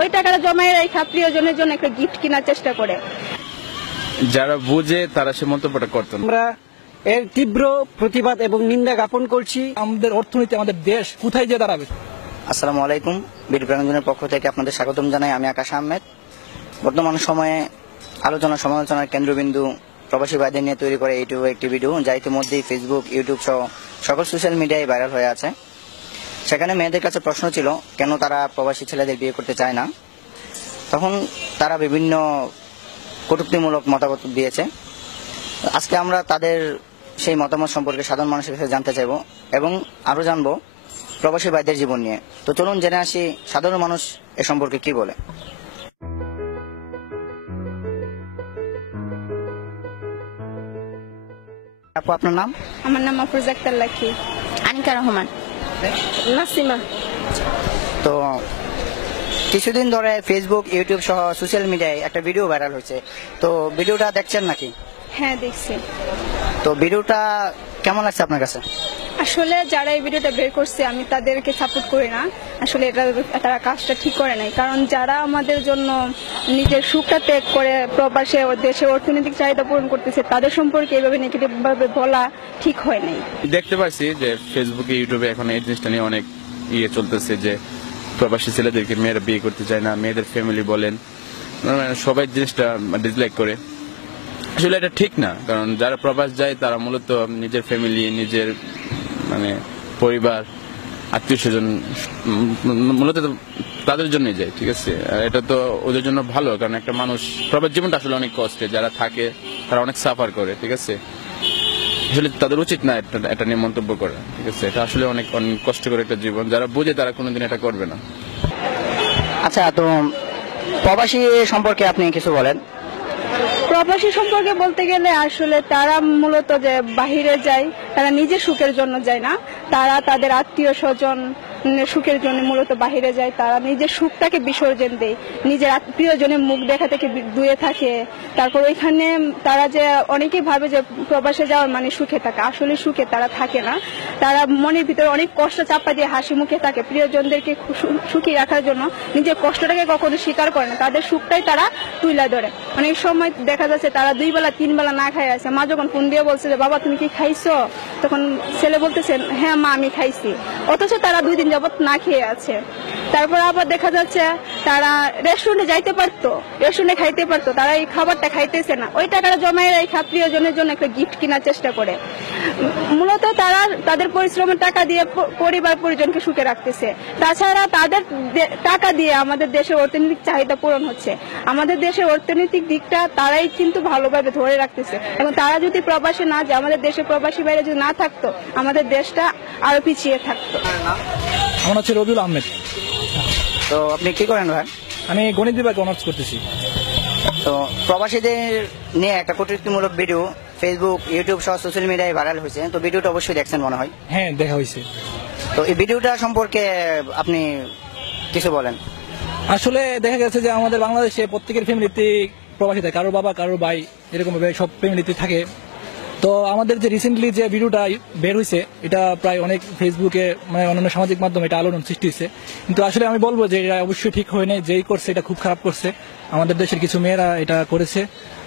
ওই টাকাটা জমায় রেখে প্রিয়জনের জন্য একটা গিফট কেনার চেষ্টা করে। যারা বুঝে তারা সে মন্তব্যটা করতো না। আমরা এর তীব্র প্রতিবাদ এবং নিন্দা জ্ঞাপন করছি। আমাদের অর্থনীতি, আমাদের দেশ কোথায় যে দাঁড়াবে। আসসালামু আলাইকুম, বিডি প্রাঙ্গণের পক্ষ থেকে আপনাদের স্বাগতম জানাই। আমি আকাশ আহমেদ। বর্তমান সময়ে আলোচনা সমালোচনার কেন্দ্রবিন্দু প্রবাসী ভাইদের নিয়ে তৈরি করে ইউটিউবে একটি ভিডিও, যা ইতিমধ্যেই ফেসবুক, ইউটিউব সহ সকল সোশ্যাল মিডিয়ায় ভাইরাল হয়ে আছে। সেখানে মেয়েদের কাছে প্রশ্ন ছিল কেন তারা প্রবাসী ছেলেদের বিয়ে করতে চায় না। তখন তারা বিভিন্ন কটূক্তিমূলক মতামত দিয়েছে। আজকে আমরা তাদের সেই মতামত সম্পর্কে সাধারণ মানুষের কাছে জানতে চাইব এবং আরো জানবো প্রবাসী ভাইদের জীবন নিয়ে। তো চলুন জেনে আসি সাধারণ মানুষ এ সম্পর্কে কি বলে। আপু, আপনার নাম? আমার নাম আফরোজা আক্তার লাকি। আনিকা রহমান। নাসিমা। তো কিছুদিন ধরে ফেসবুক, ইউটিউব সহ সোশ্যাল মিডিয়ায় একটা ভিডিও ভাইরাল হয়েছে। তো ভিডিওটা দেখছেন নাকি? হ্যাঁ, দেখছি। তো ভিডিওটা কেমন লাগছে আপনার কাছে? আসলে যারা এই ভিডিওটা বের করছে আমি তাদেরকে সাপোর্ট করি না। আসলে এটা তারা কাজটা ঠিক করে নাই, কারণ যারা আমাদের জন্য নিজের সুখটা ত্যাগ করে প্রবাসে দেশের অর্থনৈতিক চাহিদা পূরণ করতেছে তাদের সম্পর্কে এইভাবে নেগেটিভ ভাবে বলা ঠিক হয় নাই। দেখতে পাচ্ছি যে ফেসবুকে, ইউটিউবে এখন এই জিনিসটা নিয়ে অনেক চলতেছে যে প্রবাসী ছেলেদেরকে মেয়েরা বিয়ে করতে চায় না, মেয়েদের ফ্যামিলি বলেন সবাই জিনিসটা ডিসলাইক করে। আসলে এটা ঠিক না, কারণ যারা প্রবাস যায় তারা মূলত নিজের ফ্যামিলি, নিজের পরিবার, আত্মীয় স্বজন মূলত তাদের জন্যই যায়, ঠিক আছে। এটা তো ওদের জন্য ভালো, কারণ একটা মানুষ প্রবাস জীবনটা আসলে অনেক কষ্টে, যারা থাকে তারা অনেক সাফার করে, ঠিক আছে। আসলে তাদের উচিত না এটা নিয়ে মন্তব্য করা, ঠিক আছে। এটা আসলে অনেক অনেক কষ্টকর একটা জীবন, যারা বুঝে তারা কোনোদিন এটা করবে না। আচ্ছা, তো প্রবাসী সম্পর্কে আপনি কিছু বলেন। প্রবাসী সম্পর্কে বলতে গেলে আসলে তারা মূলত যে বাহিরে যায় তারা নিজের সুখের জন্য যায় না, তারা তাদের আত্মীয় স্বজন সুখের জন্য মূলত বাহিরে যায়। তারা নিজের সুখটাকে বিসর্জন দেয়, নিজের প্রিয়জনের মুখ দেখা থেকে দূরে থাকে। তারপর ওইখানে তারা যে অনেকেই ভাবে যে প্রবাসে যাওয়ার মানে সুখে থাকে, আসলে সুখে তারা থাকে না। তারা মনের ভিতরে অনেক কষ্ট চাপা দিয়ে হাসি মুখে থাকে। প্রিয়জনদেরকে সুখী রাখার জন্য নিজের কষ্টটাকে কখনো স্বীকার করে না, তাদের সুখটাই তারা তুলে ধরে। অনেক সময় দেখা যাচ্ছে তারা 2 বেলা 3 বেলা না খাই আছে। মা যখন ফোন দিয়ে বলছে যে বাবা তুমি কি খাইছো, তখন ছেলে বলতেছে হ্যাঁ মা আমি খাইছি, অথচ তারা 2 দিন যাবত না খেয়ে আছে। তারপর আবার দেখা যাচ্ছে তারা রেস্টুরেন্টে যাইতে পারতো, রেস্টুরেন্টে খাইতে পারতো, তারা এই খাবারটা খাইতেছে না। ওই টাকাটা জমায় রেখে প্রিয়জনের জন্য একটা গিফট কেনার চেষ্টা করে। মূলত তারা তাদের পরিশ্রমের টাকা দিয়ে পরিবার পরিজনকে সুখে রাখতেছে। তাছাড়া তাদের টাকা দিয়ে আমাদের দেশের অর্থনৈতিক চাহিদা পূরণ হচ্ছে। আমাদের দেশের অর্থনৈতিক দিকটা তারাই কিন্তু ভালোভাবে ধরে রাখতেছে, এবং তারা যদি প্রবাসে না যায়, আমাদের দেশের প্রবাসী বাইরে যদি না থাকতো, আমাদের দেশটা আরো পিছিয়ে থাকতো। আমার হচ্ছে রবিউল আহমেদ। তো আপনি কি করেন ভাই? আমি গণিত বিভাগে অনার্স করতেছি। তো প্রবাসীদের নিয়ে একটা কটূক্তিমূলক ভিডিও ফেসবুক, ইউটিউব সহ সোশ্যাল মিডিয়ায় ভাইরাল হয়েছে। তো ভিডিওটা অবশ্যই দেখছেন মনে হয়। হ্যাঁ, দেখা হয়েছে। তো এই ভিডিওটা সম্পর্কে আপনি কিছু বলেন। আসলে দেখা গেছে যে আমাদের বাংলাদেশে প্রত্যেকের ফ্যামিলিতে প্রবাসী থাকে, কারোর বাবা কারোর ভাই এরকম ভাবে সব ফ্যামিলিতে থাকে। তো আমাদের যে রিসেন্টলি যে ভিডিওটা বের হয়েছে, এটা প্রায় অনেক ফেসবুকে অন্যান্য সামাজিক মাধ্যমে এটা আলোড়ন সৃষ্টি হয়েছে। কিন্তু আসলে আমি বলবো যে এটা অবশ্যই ঠিক হয় নাই, যেই করছে এটা খুব খারাপ করছে। আমাদের দেশের কিছু মেয়েরা এটা করেছে।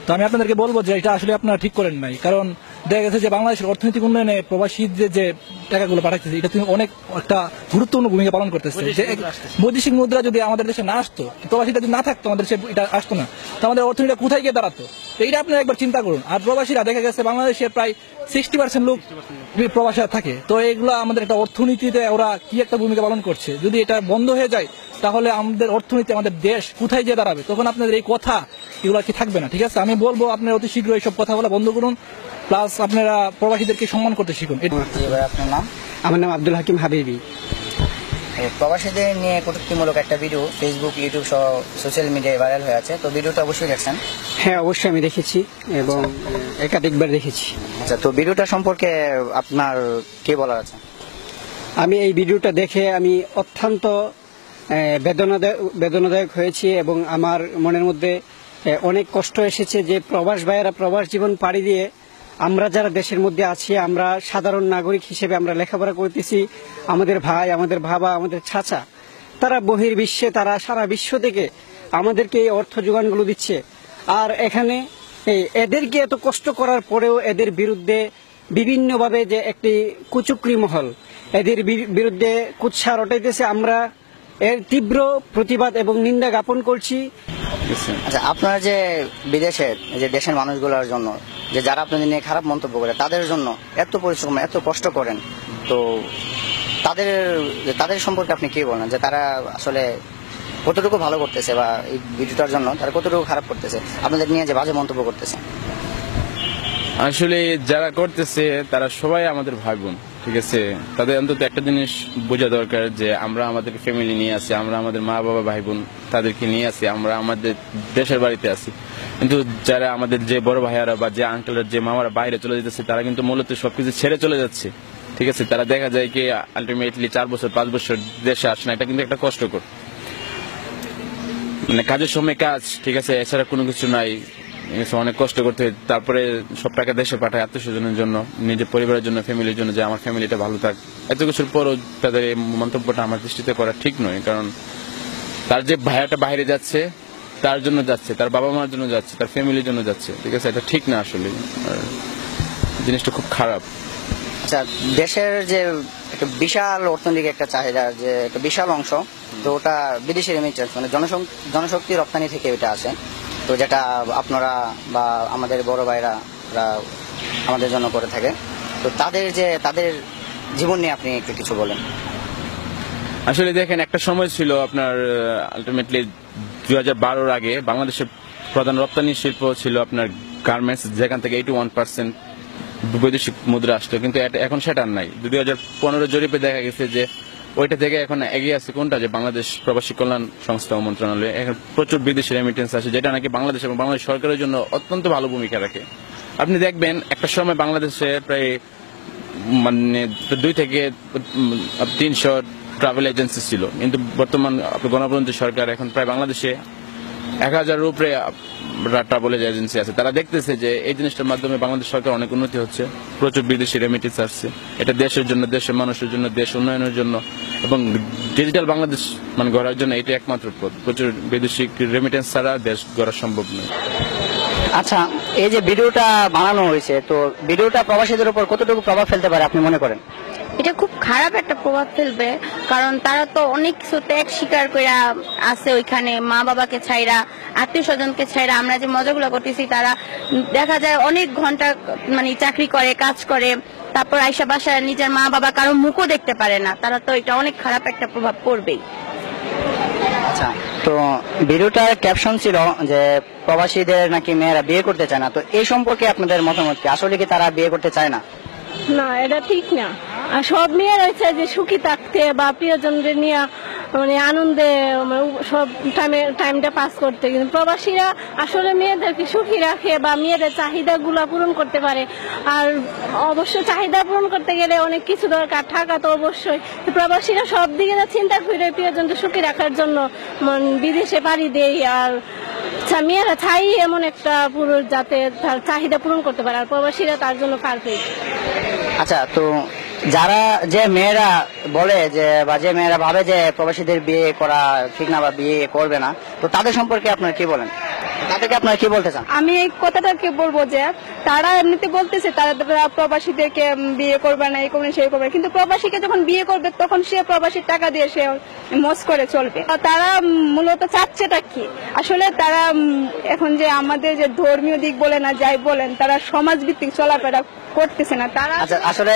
তো আমি আপনাদেরকে বলবো যে এটা আসলে আপনারা ঠিক করেন নাই, কারণ দেখা গেছে যে বাংলাদেশের অর্থনৈতিক উন্নয়নে প্রবাসীদের যে টাকাগুলো পাঠাচ্ছে এটা তুমি অনেক একটা গুরুত্বপূর্ণ ভূমিকা পালন করতেছে। যে বৈদেশিক মুদ্রা যদি আমাদের দেশে না আসতো, প্রবাসীটা যদি না থাকতো, আমাদের দেশে এটা আসতো না, তো আমাদের অর্থনীতি কোথায় গিয়ে দাঁড়াতো? তো এটা আপনারা একবার চিন্তা করুন। আর প্রবাসীরা দেখা গেছে বাংলাদেশের প্রায় 60% লোক প্রবাসীরা থাকে। তো এগুলো আমাদের একটা অর্থনীতিতে ওরা কি একটা ভূমিকা পালন করছে। যদি এটা বন্ধ হয়ে যায় তাহলে আমাদের অর্থনীতি, আমাদের দেশ কোথায় গিয়ে দাঁড়াবে? তখন আপনাদের এই কথা এগুলো কি থাকবে না, ঠিক আছে। আমি বলবো আপনারা অতি শীঘ্র এইসব কথা বলা বন্ধ করুন, প্লাস আপনারা প্রবাসীদেরকে সম্মান করতে শিখুন। আপনার নাম? আমার নাম আব্দুল হাকিম হাবিবি। প্রবাসীদের নিয়ে কটূক্তিমূলক একটা ভিডিও ফেসবুক, ইউটিউব সহ সোশ্যাল মিডিয়ায় ভাইরাল হয়ে আছে। তো ভিডিওটা অবশ্যই দেখছেন। হ্যাঁ, অবশ্যই আমি দেখেছি এবং একাধিকবার দেখেছি। আচ্ছা, তো ভিডিওটা সম্পর্কে আপনার কি বলার আছে? আমি এই ভিডিওটা দেখে আমি অত্যন্ত বেদনাদায়ক হয়েছি এবং আমার মনের মধ্যে অনেক কষ্ট এসেছে যে প্রবাস ভাইয়েরা প্রবাস জীবন পাড়ি দিয়ে আমরা যারা দেশের মধ্যে আছি, আমরা সাধারণ নাগরিক হিসেবে আমরা লেখাপড়া করতেছি, আমাদের ভাই, আমাদের বাবা, আমাদের চাচা তারা বহির্বিশ্বে, তারা সারা বিশ্ব থেকে আমাদেরকে এই অর্থ যোগানগুলো দিচ্ছে। আর এখানে এদেরকে এত কষ্ট করার পরেও এদের বিরুদ্ধে বিভিন্নভাবে যে একটি কুচক্রি মহল এদের বিরুদ্ধে কুৎসা রটাইতেছে, আমরা এর তীব্র প্রতিবাদ এবং নিন্দা জ্ঞাপন করছি। আচ্ছা, আপনারা যে বিদেশের যে দেশের মানুষগুলোর জন্য যে যারা আপনাদের নিয়ে খারাপ মন্তব্য করে তাদের জন্য এত পরিশ্রম এত কষ্ট করেন, তো তাদের সম্পর্কে আপনি কি বলেন, যে তারা আসলে কতটুকু ভালো করতেছে বা এই ভিডিওটার জন্য তারা কতটুকু খারাপ করতেছে, আপনাদের নিয়ে যে বাজে মন্তব্য করতেছে? আসলে যারা করতেছে তারা সবাই আমাদের ভাই বোন, ঠিক আছে। তাদের অন্তত একটা জিনিস বোঝা দরকার যে আমরা আমাদের ফ্যামিলি নিয়ে আসি, আমরা আমাদের মা বাবা ভাই বোন তাদেরকে নিয়ে আসি, আমরা আমাদের দেশের বাড়িতে আসি। কিন্তু যারা আমাদের যে বড় ভাইয়ারা বা যে আঙ্কেলরা, যে মামারা বাইরে চলে যেতেছে, তারা কিন্তু মূলত সবকিছু ছেড়ে চলে যাচ্ছে, ঠিক আছে। তারা দেখা যায় কি আলটিমেটলি 4 বছর 5 বছর দেশে আসে না, এটা কিন্তু একটা কষ্টকর, মানে কাজের সময় কাজ, ঠিক আছে, এছাড়া কোনো কিছু নাই, অনেক কষ্ট করতে হয়। তারপরে সব টাকা দেশে পাঠায় আত্মীয় স্বজনের জন্য, নিজের পরিবারের জন্য, ফ্যামিলির জন্য, যে আমার ফ্যামিলিটা ভালো থাক। এত কিছুর পরও তাদের এই মন্তব্যটা আমার দৃষ্টিতে করা ঠিক নয়, কারণ তার যে ভাইয়াটা বাইরে যাচ্ছে তার জন্য যাচ্ছে, তার বাবা মার জন্য যাচ্ছে, তার ফ্যামিলির জন্য যাচ্ছে, ঠিক আছে। এটা ঠিক না আসলে, জিনিসটা খুব খারাপ। আচ্ছা, দেশের যে একটা বিশাল অর্থনৈতিক একটা চাহিদা, যে একটা বিশাল অংশ, তো ওটা বিদেশি রেমিটেন্স মানে জনশক্তি রপ্তানি থেকে এটা আসে, তো যেটা আপনারা বা আমাদের বড় ভাইরা আমাদের জন্য করে থাকে। তো তাদের জীবন নিয়ে আপনি একটু কিছু বলেন। আসলে দেখেন, একটা সময় ছিল আপনার আলটিমেটলি 2012-র আগে বাংলাদেশের প্রধান রপ্তানি শিল্প ছিল আপনার গার্মেন্টস, যেখান থেকে 81% বৈদেশিক মুদ্রা আসতো, কিন্তু এখন সেটা আর নাই। 2015 জরিপে দেখা গেছে যে ওইটা থেকে এখন এগিয়ে আছে কোনটা, যে বাংলাদেশ প্রবাসী কল্যাণ সংস্থা ও মন্ত্রণালয়। এখন প্রচুর বিদেশি রেমিটেন্স আসে, যেটা নাকি বাংলাদেশ এবং বাংলাদেশ সরকারের জন্য অত্যন্ত ভালো ভূমিকা রাখে। আপনি দেখবেন একটা সময় বাংলাদেশে প্রায় মানে 2 থেকে 300 ট্রাভেল এজেন্সি ছিল, কিন্তু বর্তমান গণপ্রজাতন্ত্রী সরকার এখন প্রায় বাংলাদেশে 1000-এর উপরে ট্রাভেল এজেন্সি আছে। তারা দেখতেছে যে এই জিনিসটার মাধ্যমে বাংলাদেশ সরকার অনেক উন্নতি হচ্ছে, প্রচুর বিদেশি রেমিটেন্স আসছে। এটা দেশের জন্য, দেশের মানুষের জন্য, দেশ উন্নয়নের জন্য এবং ডিজিটাল বাংলাদেশ মানে গড়ার জন্য এটা একমাত্র পথ। প্রচুর বিদেশি রেমিটেন্স ছাড়া দেশ গড়া সম্ভব নয়। আচ্ছা, এই যে ভিডিওটা বানানো হয়েছে, তো ভিডিওটা প্রবাসীদের উপর কতটুকু প্রভাব ফেলতে পারে আপনি মনে করেন? এটা খুব খারাপ একটা প্রভাব ফেলবে, কারণ তারা তো অনেক কিছু ত্যাগ স্বীকার করে আছে ওইখানে, মা বাবাকে ছাইরা, আত্মীয় স্বজনকে ছাইরা আমরা যে মজাগুলো করতেছি, তারা দেখা যায় অনেক ঘন্টা মানে চাকরি করে, কাজ করে, তারপর আইসা বাসায় নিজের মা বাবা কারো মুখও দেখতে পারে না। তারা তো এটা অনেক খারাপ একটা প্রভাব পড়বেই। আচ্ছা, তো ভিডিওটার ক্যাপশন ছিল যে প্রবাসীদের নাকি মেয়েরা বিয়ে করতে চায় না, তো এই সম্পর্কে আপনাদের মতামত কি? আসলে কি তারা বিয়ে করতে চায় না? না, এটা ঠিক না। আর সব মেয়েরা চায় যে সুখী থাকতে বা প্রিয়জনদের নিয়ে মানে আনন্দে সব টাইমটা পাস করতে, কিন্তু প্রবাসীরা আসলে মেয়েদেরকে সুখী রাখে বা মেয়েদের চাহিদাগুলো পূরণ করতে পারে। আর অবশ্যই চাহিদা পূরণ করতে গেলে অনেক কিছু দরকার, টাকা তো অবশ্যই। প্রবাসীরা সব দিকে চিন্তা করে প্রিয়জনকে সুখী রাখার জন্য বিদেশে পাড়ি দেয়। আর মেয়েরা চাই এমন একটা পুরুষ যাতে তার চাহিদা পূরণ করতে পারে, আর প্রবাসীরা তার জন্য পারফেক্ট। আচ্ছা, তো যারা যে মেয়েরা বলে যে বা যে মেয়েরা ভাবে যে প্রবাসীদের বিয়ে করা ঠিক না বা বিয়ে করবে না, তো তাদের সম্পর্কে আপনারা কি বলেন? তাদেরকে আপনারা কি বলতে চান? আমি এই কথাটাকে বলবো যে তারা এমনিতে বলতেছে তারা প্রবাসীদেরকে বিয়ে করবে না, এই করবে সেই করবে, কিন্তু প্রবাসীকে যখন বিয়ে করবে তখন সে প্রবাসীর টাকা দিয়ে সে মজ করে চলবে। তারা মূলত চাচ্ছেটা কি? আসলে তারা এখন যে আমাদের যে ধর্মীয় দিক বলেন আর যাই বলেন, তারা সমাজভিত্তিক চলাফেরা করতেছে না। তারা আসলে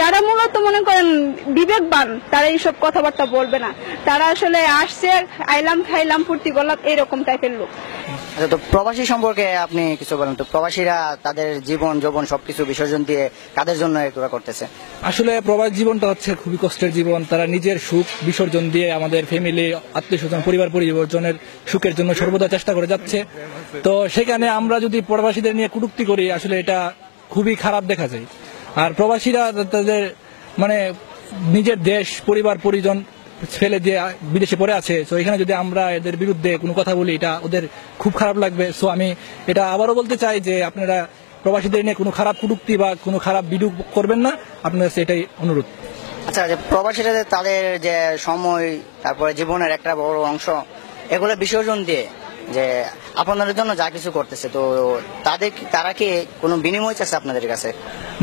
যারা মূলত মনে করেন বিবেকবান, তারা এইসব কথাবার্তা বলবে না। তারা আসলে আসছে, আইলাম খাইলাম ফুর্তি করলাম, এরকম টাইপের লোক। আচ্ছা, তো প্রবাসী সম্পর্কে আপনি কিছু বলেন তো। প্রবাসীরা তাদের জীবন যৌবন সবকিছু বিসর্জন দিয়ে কাদের জন্য এগুলো করতেছে? আসলে প্রবাস জীবনটা হচ্ছে খুবই কষ্টের জীবন। তারা নিজের সুখ বিসর্জন দিয়ে আমাদের ফ্যামিলি, আত্মীয় স্বজন, পরিবার পরিজনের সুখের জন্য সর্বদা চেষ্টা করে যাচ্ছে। তো সেখানে আমরা যদি প্রবাসীদের নিয়ে কটূক্তি করি, আসলে এটা খুবই খারাপ দেখা যায়। আর প্রবাসীরা তাদের মানে নিজের দেশ, পরিবার পরিজন ফেলে দিয়ে বিদেশে পড়ে আছে, তো এখানে যদি আমরা এদের বিরুদ্ধে কোনো কথা বলি, এটা ওদের খুব খারাপ লাগবে। সো আমি এটা আবারও বলতে চাই যে আপনারা প্রবাসীদের নিয়ে কোনো খারাপ কটূক্তি বা কোনো খারাপ ভিডিও করবেন না, আপনার এটাই অনুরোধ। আচ্ছা, যে প্রবাসীরা যে তাদের যে সময়, তারপরে জীবনের একটা বড় অংশ এগুলো বিসর্জন দিয়ে যে আপনাদের জন্য যা কিছু করতেছে, তো তারা কি কোনো বিনিময় চাচ্ছে আপনাদের কাছে?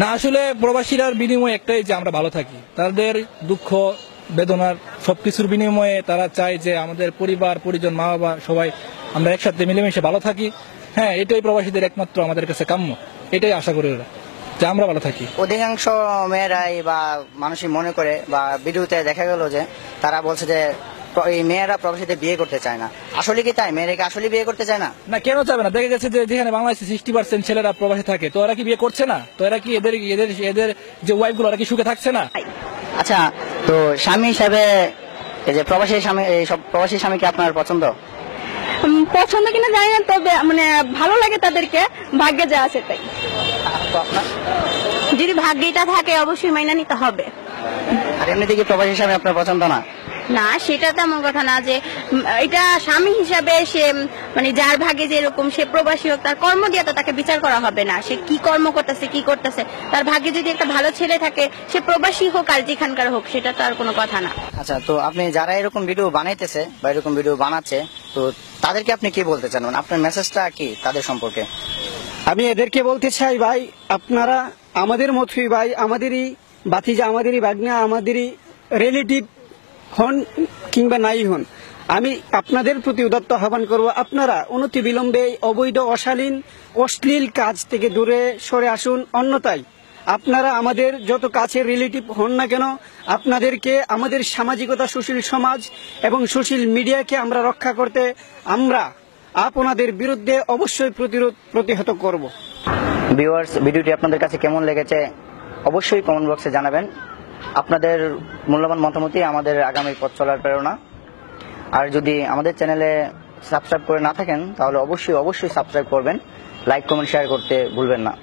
না, আসলে প্রবাসীরার বিনিময় একটাই, যে আমরা ভালো থাকি। তাদের দুঃখ বেদনার সবকিছুর বিনিময়ে তারা চায় যে আমাদের পরিবার পরিজন, মা বাবা সবাই আমরা একসাথে মিলেমিশে ভালো থাকি। হ্যাঁ, এটাই প্রবাসীদের একমাত্র আমাদের কাছে কাম্য। এটাই আশা করি ওরা, যে আমরা ভালো থাকি। অধিকাংশ মেয়েরাই বা মানুষই মনে করে বা ভিডিওতে দেখা গেল যে তারা বলছে যে এই মেয়েরা প্রবাসীতে বিয়ে করতে চায় না। আসলে কি তাই? মেয়েরা কি আসলে বিয়ে করতে চায় না? না, কেন চাবে না? দেখা গেছে যে যেখানে বাংলাদেশে 60% ছেলেরা প্রবাসী থাকে, তো এরা কি বিয়ে করছে না? তো এরা কি এদের এদের এদের যে ওয়াইফ গুলো, ওরা কি সুখে থাকছে না? আচ্ছা, তো স্বামী হিসাবে এই যে প্রবাসী স্বামী, এই সব প্রবাসী স্বামী কি আপনার পছন্দ? পছন্দ কিনা জানি না, তবে মানে ভালো লাগে তাদেরকে, ভাগ্যে যা আছে তাই। তো আপনার? যদি ভাগ্যটা থাকে অবশ্যই মাইনা নিতে হবে। আর এমনিতে কি প্রবাসী স্বামী আপনার পছন্দ না? না, সেটা তেমন কথা না যে এটা স্বামী হিসাবে সে মানে যার ভাগ্যে যেরকম, সে প্রবাসী হোক, তার কর্ম দিয়ে তো তাকে বিচার করা হবে না। সে কি কর্ম করতেছে, কি করতেছে, তার ভাগ্যে যদি একটা ভালো ছেলে থাকে, সে প্রবাসী হোক আর যেখানকার হোক, সেটা তো আর কোনো কথা না। আচ্ছা, তো আপনি যারা এরকম ভিডিও বানাইতেছে বা এরকম ভিডিও বানাচ্ছে, তো তাদেরকে আপনি কি বলতে চান? মানে আপনার মেসেজটা কি তাদের সম্পর্কে? আমি এদেরকে বলতে চাই, ভাই আপনারা আমাদের মতোই, ভাই আমাদেরই বাতিজা, আমাদেরই বাগনা, আমাদেরই রিলেটিভ হন কিংবা নাই হন, আমি আপনাদের প্রতি উদাত্ত আহ্বান করব, আপনারা অনতিবিলম্বে অবৈধ, অশালীন, অশ্লীল কাজ থেকে দূরে সরে আসুন। অন্যথায় আপনারা আমাদের যত কাছের রিলেটিভ হন না কেন, আপনাদেরকে আমাদের সামাজিকতা, সুশীল সমাজ এবং সুশীল মিডিয়াকে আমরা রক্ষা করতে আমরা আপনাদের বিরুদ্ধে অবশ্যই প্রতিহত করব। ভিউয়ার্স, ভিডিওটি আপনাদের কাছে কেমন লেগেছে অবশ্যই কমেন্ট বক্সে জানাবেন। আপনাদের মূল্যবান মতামতই আমাদের আগামী পথ চলার প্রেরণা। আর যদি আমাদের চ্যানেলে সাবস্ক্রাইব করে না থাকেন, তাহলে অবশ্যই সাবস্ক্রাইব করবেন, লাইক কমেন্ট শেয়ার করতে ভুলবেন না।